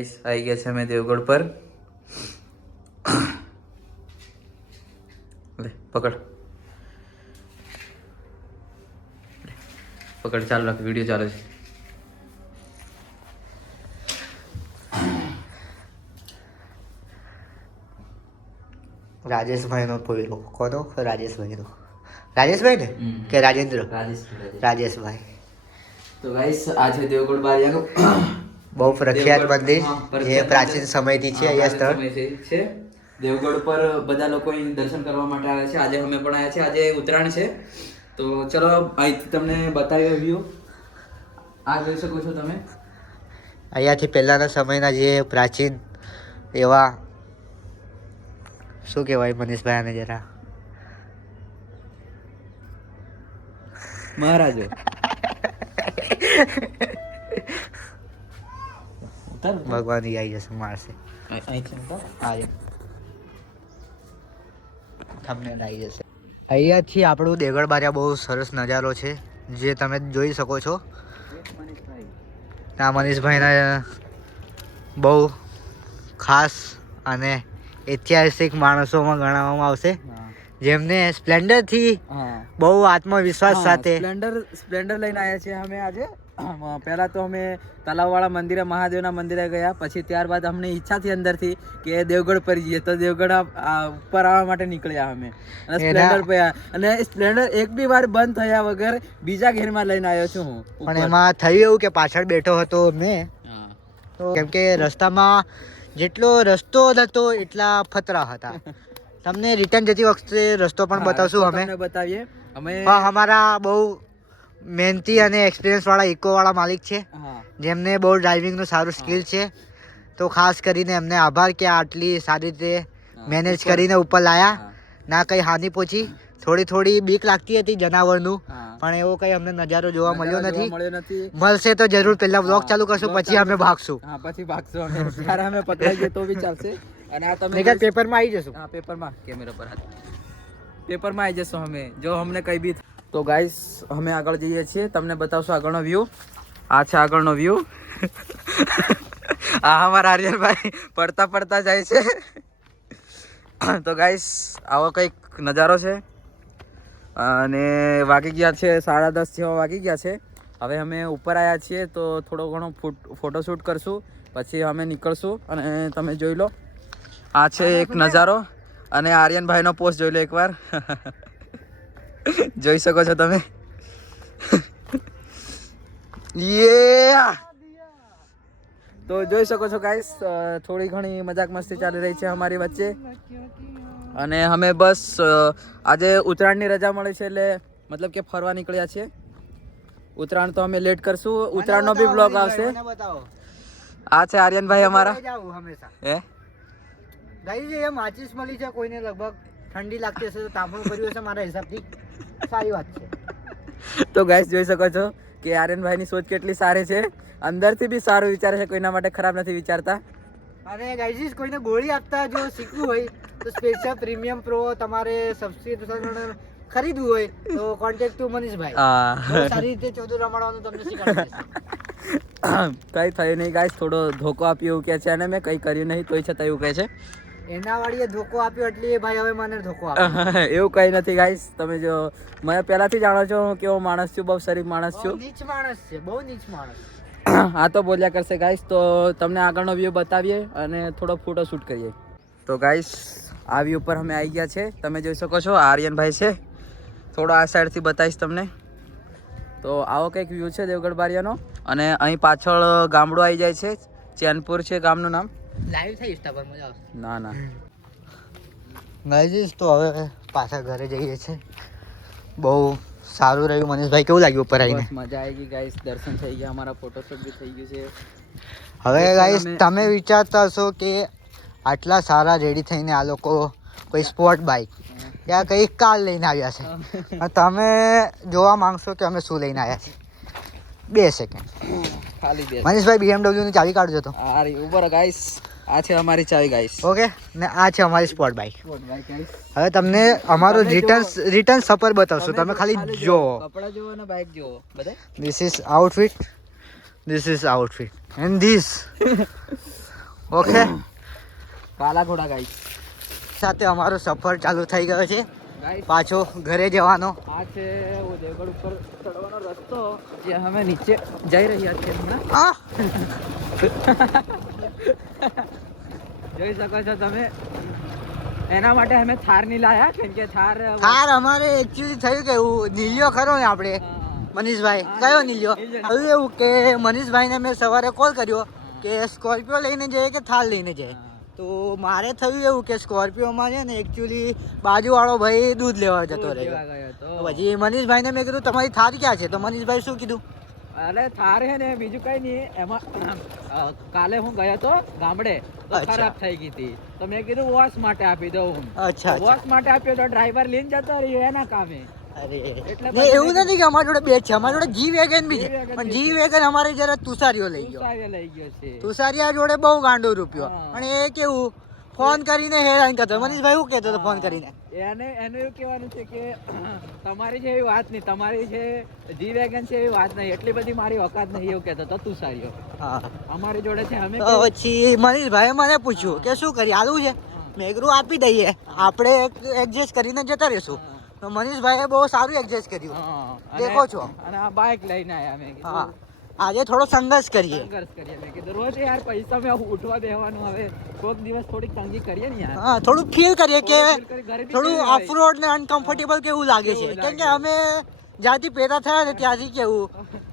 આવી ગયા છે અમે દેવગઢ પર. લે પકડ પકડ, ચાલુ રાખ, વિડીયો ચાલે છે. રાજેશભાઈનો પોયલો કોનો? રાજેશભાઈનો. રાજેશભાઈ ને કે રાજેન્દ્ર? રાજેશભાઈ. તો ગાઈસ આ છે દેવગઢ બારિયાનું બહુ પ્રખ્યાત મંદિર જે પ્રાચીન સમયથી છે. અહીંયા સ્થળ છે દેવગઢ પર. બધા લોકો અહીં દર્શન કરવા માટે આવે છે. આજે અમે પણ આવ્યા છે. આજે ઉત્તરાયણ છે, તો ચલો અહીંથી તમને બતાવી વ્યૂ. આ જોઈ શકો છો તમે. અહીંયાથી પહેલાંના સમયના જે પ્રાચીન એવા શું કહેવાય મનીષભાઈ આને જરા મહારાજો ભગવાન આવી જશે, મારશે. તમને આવી જશે. અહીંયાથી આપણું દેવગઢ બારિયા બહુ સરસ નજારો છે જે તમે જોઈ શકો છો. આ મનીષભાઈના બહુ ખાસ અને ઐતિહાસિક માણસોમાં ગણવામાં આવશે, જેમને સ્પ્લેન્ડરથી બહુ આત્મવિશ્વાસ સાથે સ્પ્લેન્ડર લઈને આવ્યા છીએ અમે આજે. પહેલા તો અમે તલાવવાળા મંદિરે, મહાદેવના મંદિરે ગયા. પછી ત્યારબાદ અમને ઈચ્છા થઈ અંદરથી કે દેવગઢ પર જઈએ, તો દેવગઢ ઉપર આવવા માટે નીકળ્યા અમે. અને સ્પ્લેન્ડર પર અને સ્પ્લેન્ડર એક બી વાર બંધ થયા વગર બીજા ઘેરમાં લઈને આવ્યો છું હું. પણ એમાં થયું એવું કે પાછળ બેઠો હતો મેં, કેમ કે રસ્તામાં જેટલો રસ્તો હતો એટલા ફતરા હતા. તમને રિટર્ન જતી વખતે રસ્તો પણ બતાવશું અમે. બતાવીએ અમે. અમારા બહુ મહેનતી અને એક્સપિરિયન્સ વાળા ઇકો વાળા માલિક છે, જેમને બહુ ડ્રાઇવિંગનું સારું સ્કિલ છે. તો ખાસ કરીને એમને આભાર કે આટલી સારી રીતે મેનેજ કરીને ઉપર લાયા. ના કંઈ હાનિ પહોંચી. થોડી બીક લાગતી હતી જનાવરનું, પણ એવો કંઈ અમને નજારો જોવા મળ્યો નથી. મળશે તો જરૂર પહેલા વ્લોગ ચાલુ કરશું, પછી અમે ભાગશું. પછી ભાગશું અમે. ત્યારે અમે પકડાઈ જઈએ તો બી ચાલશે. અને આ તમે પેપરમાં આવી જશું. હા, પેપરમાં કેમેરા પર પેપરમાં આવી જશું અમે, જો અમને કંઈ બી. તો ગાઈસ અમે આગળ જઈએ છીએ, તમને બતાવશું આગળનો વ્યૂ. આ છે આગળનો વ્યૂ. આ અમારા આર્યનભાઈ પડતા જાય છે. તો ગાઈસ આવો કંઈક નજારો છે. અને વાગી ગયા છે 10:30 જેવા વાગી ગયા છે. હવે અમે ઉપર આવ્યા છીએ, તો થોડો ઘણો ફોટોશૂટ કરશું, પછી અમે નીકળશું. અને તમે જોઈ લો, આ છે એક નજારો. અને આર્યનભાઈનો પોસ્ટ જોઈ લો એકવાર. જોઈ શકો છો તમે. તો જોઈ શકો છો ગાઈસ, થોડી ઘણી મજાક મસ્તી ચાલી રહી છે અમારી વચ્ચે. અને અમે બસ આજે ઉત્તરાયણની રજા મળી છે, એટલે મતલબ કે ફરવા નીકળ્યા છે. ઉત્તરાયણ તો અમે લેટ કરશું. ઉત્તરાયણનો બી બ્લોગ આવશે. આ છે આર્યનભાઈ અમારા. હે ગાઈસ એ માચિસ મળી છે કોઈને, લગભગ ઠંડી લાગતી હશે તો તાપણું કર્યું હશે. મારા હિસાબથી સારી વાત છે. તો ગાઈસ જોઈ શકો છો કે આર્યનભાઈની સોચ કેટલી સારી છે. અંદરથી બી સારું વિચારે છે, કોઈના માટે ખરાબ નથી વિચારતા. અને ગાઈસ કોઈને ગોળી આપતા જો શીખવું હોય તો સ્પેશિયલ પ્રીમિયમ પ્રો તમારે સબસ્ક્રિપ્શન ખરીદવું હોય તો કોન્ટેક્ટ ટુ મનીષભાઈ. બહુ સારી રીતે ચોદુ રમાડવાનું તમને શીખવાડી દેશે. કઈ થયું નહીં ગાઈસ, થોડો ધોકો આપ્યો એવું કહે છે, અને મેં કંઈ કર્યું નહીં તોય છતાં એવું કહે છે. એના વાળીએ ધોકો આપ્યો એટલે એ ભાઈ હવે મને ધોકો આપ્યો. એવું કંઈ નથી ગાઈસ. તમે જો મને પહેલાથી જાણો છો હું કેવો માણસ છું, બહુ શરીફ માણસ છું. નીચ માણસ છે, બહુ નીચ માણસ. આ તો બોલ્યા કરશે ગાઈસ. તો તમને આગળનો વ્યૂ બતાવીએ અને થોડો ફોટો શૂટ કરીએ. તો ગાઈસ આ વ્યૂ પર અમે આવી ગયા છે, તમે જોઈ શકો છો. આર્યનભાઈ છે. થોડો આ સાઈડથી બતાવીશ તમને. તો આવો કંઈક વ્યૂ છે દેવગઢ બારિયાનો. અને અહીં પાછળ ગામડું આવી જાય છે, ચેનપુર છે ગામનું નામ. લાઈવ થઈ ઇન્સ્ટા પર મજા આવશે. ના ગાઈસ તો હવે પાછા ઘરે જઈએ છે. બહુ સારું રહ્યું. મનીષભાઈ કેવું લાગ્યું ઉપર આવીને? મજા આવી ગઈ ગાઈસ. દર્શન થઈ ગયા અમારા, ફોટોશૂટ બી થઈ ગયું છે. હવે ગાઈસ તમે વિચારતા હશો કે આટલા સારા રેડી થઈને આ લોકો કોઈ સ્પોર્ટ બાઇક યા કઈ કાર લઈને આવ્યા છે, તમે જોવા માંગશો કે અમે શું લઈને આવ્યા છીએ. 2 સેકન્ડ ખાલી 2. મનીષભાઈ BMW ની ચાવી કાઢજો તો. અરે ઉભો રહો ગાઈસ, આ છે અમારી ચાવી ગાઈસ. ઓકે, ને આ છે અમારી સ્પોર્ટ બાઇક. હવે તમને અમારું રિટર્ન સફર બતાવશું, તમે ખાલી જો. કપડા જોવો અને બાઇક જોવો બધા. This is outfit and this okay કાલા ઘોડા ગાઈસ. સાથે અમારો સફર ચાલુ થઈ ગયો છે ગાઈસ પાછો ઘરે જવાનો. આ છે દેવગઢ ઉપર ચડવાનો રસ્તો જે અમે નીચે જઈ રહ્યા છીએ હમણાં. આ જોઈ શકો છો તમે. એના માટે અમે થાર નહીં લાયા કેમ કે થાર થાર અમારે એકચ્યુઅલી થયું કે એવું નીલિયો ખરો ને આપણે મનીષભાઈ કયો નીલિયો હવે એવું કે મનીષભાઈને મેં સવારે કોલ કર્યો કે સ્કોર્પિયો લઈને જઈએ કે થાર લઈને જઈએ. તો મારે થયું એવું કે સ્કોર્પિયોમાં છે ને એકચ્યુઅલી બાજુવાળો ભાઈ દૂધ લેવા જતો રહ્યો. તો પછી મનીષભાઈને મેં કીધું તમારી થાર ક્યાં છે? તો મનીષભાઈ શું કીધું? અરે થાર હે ને બીજું કઈ નહીં એમાં કાલે હું ગયો તો ગામડે તો અચ્છા. ખરાબ થઈ ગઈ હતી તો મેં કીધું વોશ માટે આપી દઉં હું. અચ્છા અચ્છા. વોશ માટે આપ્યો તો ડ્રાઈવર લઈને જતો રહ્યો એના કામે. અરે એટલે નહીં, એવું નથી કે અમારી જોડે બે જ છે, અમારી જોડે જી વેગન બી છે G-Wagon પણ બી જી વેગન અમારે જરા તુષારીઓ લઈ ગયો. તુષારીએ લઈ ગયો છે. તુષારિયા જોડે બહુ ગાંડો રૂપિયો હા. પણ એ કેવું ફોન કરીને હેરાન કરતો. મનીષભાઈ શું કહેતો હતો ફોન કરીને? એને એનું એવું કહેવાનું છે કે તમારી જેવી વાત નહીં, તમારી જે જી વેગન છે એવી વાત નહીં, એટલી બધી મારી ઓકાત નહીં એવું કહેતો હતો તુષારીઓ. હા. અમારી જોડે છે અમે તો પછી મનીષભાઈએ મને પૂછ્યું કે શું કરી આલું છે? મેં કીધું આપી દઈએ, આપણે એડજસ્ટ કરીને જતા રહીશું. તો મનીષભાઈએ બહુ સારું એડજસ્ટ કર્યું. હા, દેખો છો. અને આ બાઇક લઈને આયા મેં હા કીધું આજે થોડો સંઘર્ષ કરીએ. સંઘર્ષ કરીએ. મેં કીધું રોજ યાર પૈસા મેં ઉઠવા બેહવાનું, હવે કોઈક દિવસ થોડીક તંગી કરીએ ને યાર. હા થોડું ફીલ કરીએ કે થોડું feel કરી, ગરીબી થોડું કેવી હોય. ઓફરોડ ને અનકમ્ફર્ટેબલ કેવું લાગે છે. કેવું કેમ કે લાગે. અમે જ્યાંથી પેદા થયા ને ત્યાંથી કેવું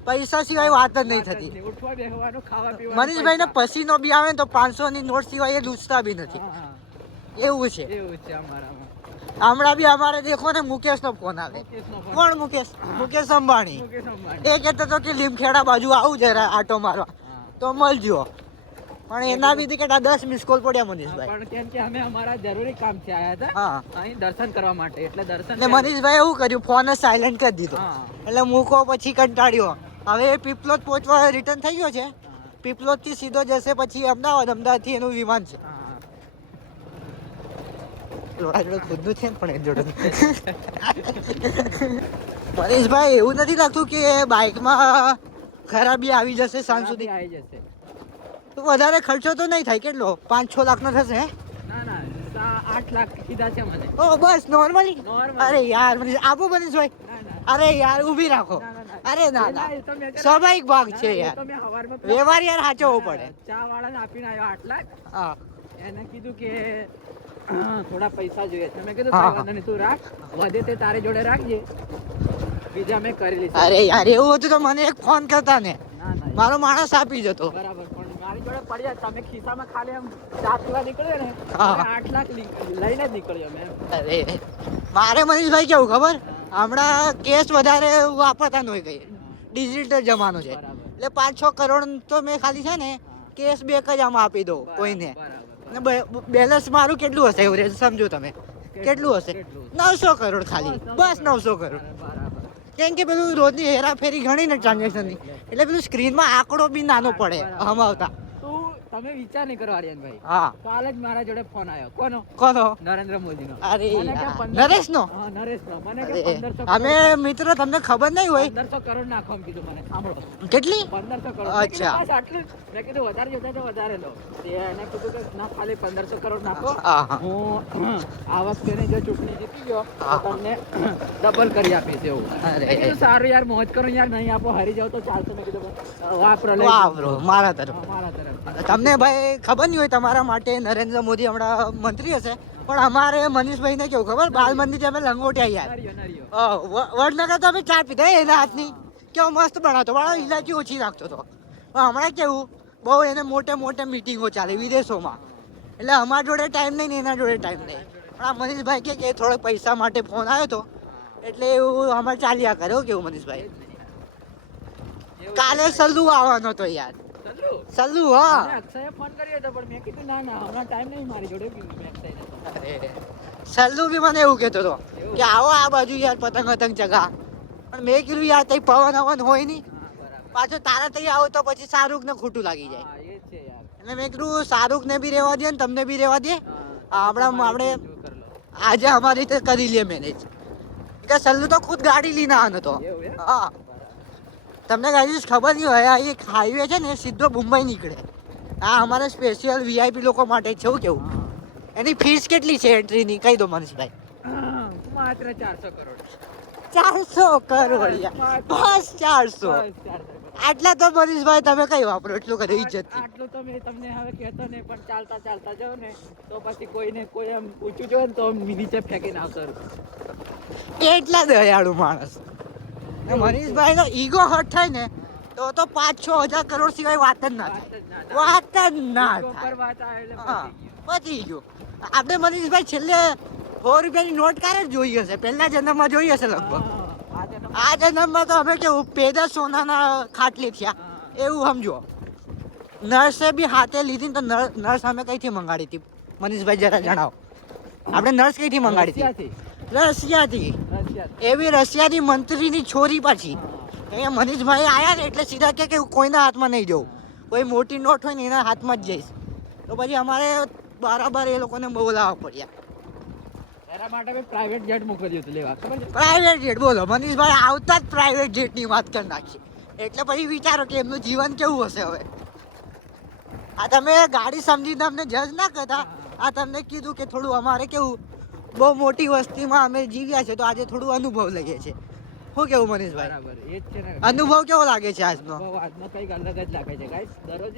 પૈસા સિવાય વાત જ નહીં વાત જ થતી. નહીં. ઉઠવા બેહવાનું, ખાવા પીવાનું, મનીષભાઈને પૈસા. પસીનો બી આવે ને તો 500 ની નોટ સિવાય એ લૂછતા બી નથી. હા, હા. એવું છે. એવું છે અમારામાં. હમણાં બી અમારે દેખો ને મુકેશનો ફોન આવે. મુકેશનો phone. કોણ મુકેશ? મુકેશ અંબાણી. મુકેશ અંબાણી. એ કહેતો હતો કે લીમખેડા બાજુ આવું જરા આટો મારવા હા. તો મળજો. પણ એના બી કેટલા 10 મિસ કોલ પડ્યા હા, મનીષભાઈ. પણ કેમ કે અમે અમારા જરૂરી કામથી આયા હતા હા અહીં દર્શન કરવા માટે, એટલે દર્શન ને મનીષભાઈ એવું કર્યું ફોન જ સાયલેન્ટ કરી દીધો. હા. એટલે મૂકો પછી કંટાળ્યો. હવે એ પીપલોદ પહોંચવા રિટર્ન થઈ ગયો છે. પીપલોદ થી સીધો જશે પછી અમદાવાદ. અમદાવાદ થી એનું વિમાન છે. હા. લોડા જોડે ખુદનું છે ને પણ એ જોડે મનીષભાઈ એવું નથી લાગતું કે બાઇકમાં ખરાબી આવી જશે સાંજ સુધી? આવી જશે. તો વધારે ખર્ચો તો નહીં થાય? કેટલો 5-6 લાખનો થશે હે? ના ના 8 લાખ કીધા છે મને. ઓ બસ નોર્મલી? Normal. અરે યાર આપો મનીષભાઈ. ના ના અરે યાર ઊભી રાખો. ના, ના, ના. અરે ના ના એ તો મેં કીધું- સ્વાભાવિક ભાગ છે ના, એ યાર. તો મેં હવારમાં વ્યવહાર યાર સાચવવો પડે. ચા વાળાને આપીને આવ્યો 8 લાખ. હા એને કીધું કે થોડા પૈસા જોઈએ છે. મેં કીધું હા, કઈ હા. વાંધો નહીં, તું રાખ, વધે તે તારી જોડે રાખજે, બીજા મેં કરી લઈશ. અરે યાર એવું હતું તો મને એક ફોન કરતા ને, ના ના મારો માણસ આપી જતો. બરાબર, પણ મારી જોડે પડ્યા, તમે ખિસ્સામાં ખાલી આમ 4 લાખ નીકળ્યો ને, હા. હવે 8 લાખ લઈને જ નીકળ્યો મેં. અરે મારે મનીષભાઈ કેવું ખબર, હમણાં કેસ વધારે વાપરતા ન હોય કઈ, ડિજિટલ જમાનો છે. બરાબર. એટલે 5-6 કરોડ તો મેં ખાલી છે ને કેસ બેક જ આમાં આપી દઉં બરાબર, કોઈને. બરાબર. ને બેલેન્સ મારું કેટલું હશે એવરેજ સમજો તમે? કેટલું હશે? કેટલું? 900 કરોડ ખાલી, બસ 900 કરોડ. બરાબર. કેમ કે પેલું રોજની હેરાફેરી ઘણી ને ટ્રાન્ઝેક્શનની, એટલે પેલું સ્ક્રીનમાં આંકડો બી નાનો પડે હમાવતા. તું તમે વિચાર નહીં કરો આર્યનભાઈ, હા કાલે જ મારા જોડે ફોન આવ્યો. કોનો? કોનો? નરેન્દ્ર મોદીનો. અરે મને કે યાર, 1500 નરેશનો? હા, નરેશનો. મને કે અરે 1500 અમે મિત્રો તમને ખબર નહીં હોય 1500 કરોડ નાખો એમ કીધું મને. સાંભળો, કેટલી? 1500 કરોડ. અચ્છા. મેં કીધું બસ આટલું જ. મેં કીધું વધારે જોતા તો વધારે લો. તે એને કીધું કે ના, ખાલી 1500 કરોડ નાખો, હા, હા. હું આ વખતે જો ચૂંટણી જીતી ગયો હા. તો તમને ડબલ કરી આપીશ એવું. અરે. મેં કીધું સારું યાર, મોજ કરો યાર, નહીં આપો હારી જાવ તો ચાલશે. મેં કીધું વાપરો લઈ વાહ જાઓ. બ્રો, મારા તરફ. હા, મારા તરફથી. તમને ભાઈ ખબર નહીં હોય તમારા માટે નરેન્દ્ર મોદી હમણાં મંત્રી હશે, પણ અમારે મનીષભાઈને કેવું ખબર, બાલ મંદિર અમે લંગોટ્યા યાર. નરિયો, નરિયો. વડનગર તો અમે ચા પીધા એના હાથની, કેવો મસ્ત બનાવતો, વાળો ઇલાયચી ઓછી નાખતો હતો. પણ હમણાં કેવું બહુ એને મોટે મોટે મિટિંગો ચાલે વિદેશોમાં, એટલે અમારા જોડે ટાઈમ નહીં ને એના જોડે ટાઈમ નહીં. પણ આ મનીષભાઈ કે થોડો પૈસા માટે ફોન આવ્યો હતો, એટલે એવું અમારે ચાલ્યા કરે. હો કેવું મનીષભાઈ? એવું કાલે છે. સલ્લુ આવવાનો હતો યાર. સલ્લુ? સલ્લુ મને હા. અક્ષયે ફોન કર્યો હતો, પણ મેં કીધું ના ના, હમણાં ટાઈમ નહીં મારી જોડે. મેં અક્ષયને તો. અરે, સલ્લુ બી મને એવું કહેતો હતો કે આવો આ બાજુ યાર પતંગ પતંગ ચગા. પણ મેં કીધું યાર તઈ પવન હવન હોય નહીં, હા, બરાબર. પાછો તારા તઈ આવો તો પછી શાહરૂખ ને ખોટું લાગી જાય. હા, એ જ છે યાર. એટલે મેં કીધું શાહરૂખ ને બી રહેવા દે ને તમને બી રહેવા દે. હા, આપણે જો કરી લો. આજે અમારી રીતે કરી લઈએ મેનેજ. કે સલ્લુ તો ખુદ ગાડી લઈને આવવાનો હતો. એવું એમ? હા બરાબર. તમને ગાડી ખબર નહીં હોય, આ એક હાઈવે છે ને સીધો મુંબઈ નીકળે. આ અમારે સ્પેશિયલ વીઆઈપી લોકો માટે છે કેવું. એની ફીસ કેટલી છે એન્ટ્રીની કહી દો મનીષભાઈ. માત્ર 400 કરોડ. 400 કરોડ બસ 400. આટલા તો મનીષભાઈ તમે કઈ વાપરો એટલું કરી ઇજ્જત. આટલું તો મેં તમને હવે કહેતો ને, પણ ચાલતા ચાલતા જાઓ ને તો પછી કોઈને કોઈ એમ ઊંચું જોવે ને તો નીચે ફેંકીને આવશે. એટલા દયાળુ માણસ. મનીષભાઈ નો ઈગો હર્ટ થાય ને તો 5-6 હજાર કરોડ સિવાય વાત જ ના થાય. વાત જ ના થાય. હા, પતી ગયું. આપણે મનીષભાઈ છેલ્લે 100 રૂપિયાની નોટ ક્યારે જ જોઈ હશે? પહેલા જન્મમાં જોઈ હશે લગભગ. આ જન્મમાં તો અમે કેવું પેદા સોનાના ખાટલી થયા એવું સમજો. નર્સે બી હાથે લીધી તો નર્સ અમે કઈથી મંગાડી હતી મનીષભાઈ જરા જણાવો. આપણે નર્સ કઈથી મંગાડી હતી? રશિયાથી. એવી રશિયાની મંત્રીની છોરી પાછી. અહીંયા મનીષભાઈ આયા ને એટલે સીધા કે કોઈના હાથમાં નહીં જવું. કોઈ મોટી નોટ હોય ને એના હાથમાં જ જઈશ. તો પછી અમારે બરાબર એ લોકોને બોલાવવા પડ્યા. એના માટે મેં પ્રાઇવેટ જેટ મોકલ્યું હતું લેવા. ખબર છે? પ્રાઇવેટ જેટ બોલો મનીષભાઈ આવતા જ પ્રાઇવેટ જેટની વાત કરી નાખી. એટલે પછી વિચારો કે એમનું જીવન કેવું હશે હવે. આ તમે ગાડી સમજીને અમને જજ ના કરતા. આ તમને કીધું કે થોડું અમારે કેવું બહુ મોટી વસ્તીમાં અમે જીવ્યા છે તો આજે થોડું અનુભવ લઈએ છે. શું કેવું મનીષભાઈ? બરાબર એ જ છે ને. અનુભવ કેવો લાગે છે આજનો? આજનો કંઈક અલગ જ લાગે છે ગાઈસ. દરરોજ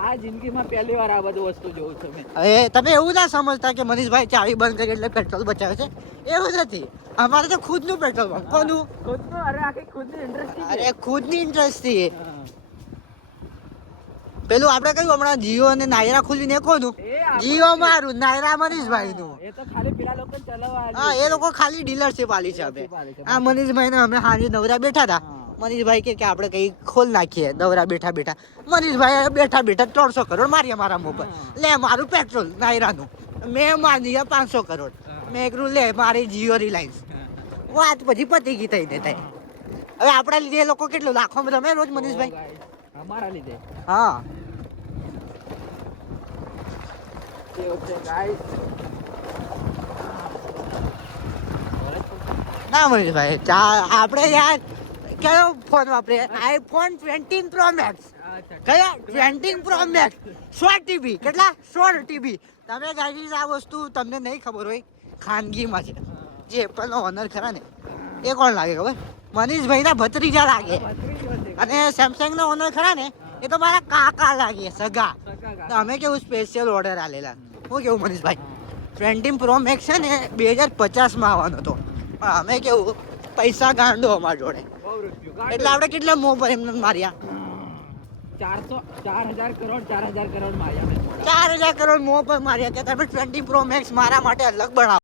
આ જિંદગીમાં પહેલી વાર આ બધું વસ્તુ જોઉં છું મેં. હવે તમે એવું ના સમજતા કે મનીષભાઈ ચાવી બંધ કરી એટલે પેટ્રોલ બચાવે છે. એવું નથી. અમારે તો ખુદનું પેટ્રોલ પંપ. કોનું? ખુદનું. અરે આખી ખુદની ઇન્ડસ્ટ્રી. અરે ખુદની ઇન્ડસ્ટ્રી. પેલું આપણે કહ્યું હમણાં જીઓ અને નાયરા ખુલીને કોનું? જીઓ મારું, નાયરા મનીષભાઈ નું. એ તો ખાલી પેલા લોકો ચલાવવા. હા, એ લોકો ખાલી ડીલરશીપ આલી છે હવે. આ મનીષભાઈ ને અમે હાજે નવરા બેઠા હતા. મનીષભાઈ કે આપણે કઈ ખોલ નાખીએ નવરા બેઠા બેઠા. મનીષભાઈ બેઠા બેઠા 300 કરોડ માર્યા મારા મોબાઈલ. લે મારું પેટ્રોલ નાયરાનું. મેં મારી 500 કરોડ. મેં એકલું લે મારી જીઓ રિલાયન્સ. વાત પછી પતી ગઈ થઈ ને થાય. હવે આપણા લીધે એ લોકો કેટલું લાખોમાં રમે રોજ મનીષભાઈ. અમારા લીધે. હા. ના મનીષભાઈ આપણે યાર કયો ફોન વાપરીએ? IPhone 20 pro max. કયા 20 પ્રો મેક્સ? 100 TB. કેટલા? 100 TB. તમે ગાઈસ આ વસ્તુ તમને નહીં ખબર હોય ખાનગીમાં છે. જે એપલનો ઓનર ખરા ને એ કોણ લાગે ખબર? મનીષભાઈના ભત્રીજા લાગે. અને સેમસંગનો ઓનર ખરા ને એ તો મારા કાકા લાગે સગા. તો અમે કેવું સ્પેશિયલ ઓર્ડર આલેલા. શું કેવું મનીષભાઈ? 20 પ્રો મેક્સ છે ને 2050માં આવવાનો હતો. પણ અમે કેવું પૈસા ગાંડો અમારા જોડે એટલે આપણે કેટલા મોં પર એમને માર્યા? 4000 કરોડ માર્યા. 4000 કરોડ મોં પર માર્યા કે તમે 20 પ્રો મેક્સ મારા માટે અલગ બનાવો.